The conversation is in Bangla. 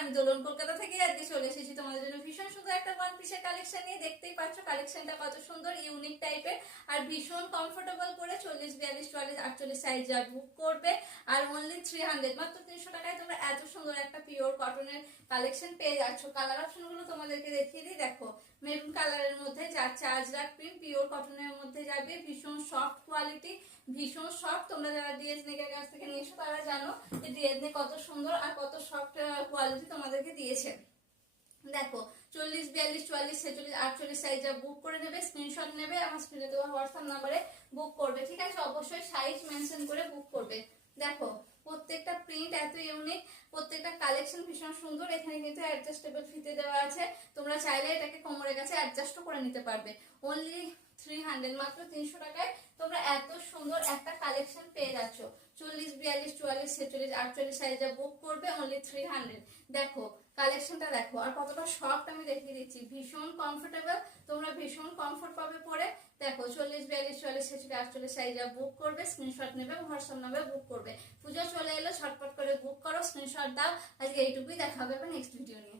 আমি দোলন কলকাতা থেকে আজকে চলে এসেছি তোমাদের জন্য ভীষণ সুন্দর একটা ওয়ান পিসের কালেকশন নিয়ে। দেখতেই পাচ্ছ কালেকশনটা কত সুন্দর, ইউনিক টাইপের আর ভীষণ কমফোর্টেবল করে 40, 42, 44, 48 সাইজ যা বুক করবে। আর অনলি 300, মাত্র 300 টাকায় তোমরা এত সুন্দর একটা পিওর কটনের কালেকশন পেয়ে যাচ্ছ। কালার অপশন গুলো তোমাদেরকে দেখিয়ে দিই। দেখো মেরুন কালারের মধ্যে যাচ্ছে আজরাক প্রিন্ট, পিওর কটনের মধ্যে যাবে, ভীষণ সফট কোয়ালিটি, ভীষণ সফট। তোমরা যারা ডিএস নেকের কাছ থেকে নিয়েছো তারা জানো যে ডিএস নেক কত সুন্দর আর কত সফট কোয়ালিটি তোমাদেরকে দিয়েছে। দেখো 40, 42, 44, 46, 48 সাইজ বুক করে নেবে, স্ক্রিনশট নেবে, আমার স্ক্রিনে দেওয়া হোয়াটসঅ্যাপ নাম্বারে বুক করবে। ঠিক আছে, অবশ্যই সাইজ মেনশন করে বুক করবে। দেখো প্রত্যেকটা প্রিন্ট এত ইউনিক, প্রত্যেকটা কালেকশন ভীষণ সুন্দর। এখানে কিন্তু অ্যাডজাস্টেবল ফিতে দেওয়া আছে, তোমরা চাইলে এটাকে কোমরের কাছে অ্যাডজাস্টও করে নিতে পারবে। অনলি 300, মাত্র 300 টাকায় তোমরা এত সুন্দর একটা কালেকশন পেয়ে যাচ্ছ। 40, 42, 44, 46, 48 সাইজে বুক করবে, অনলি 300। দেখো কালেকশনটা দেখো আর কতটা সফট আমি দেখিয়ে দিচ্ছি, ভীষণ কমফোর্টেবল, তোমরা ভীষণ কমফোর্ট পাবে পরে। দেখো 40, 42, 44, 46, 48 সাইজে বুক করবে, স্ক্রিনশট নেবে, হোয়াটসঅ্যাপ নাম্বারে বুক করবে। পুজো চলে এলো, ঝটপট করে বুক করো, স্ক্রিনশট দাও। আজকে এইটুকুই, দেখা হবে নেক্সট ভিডিও নিয়ে।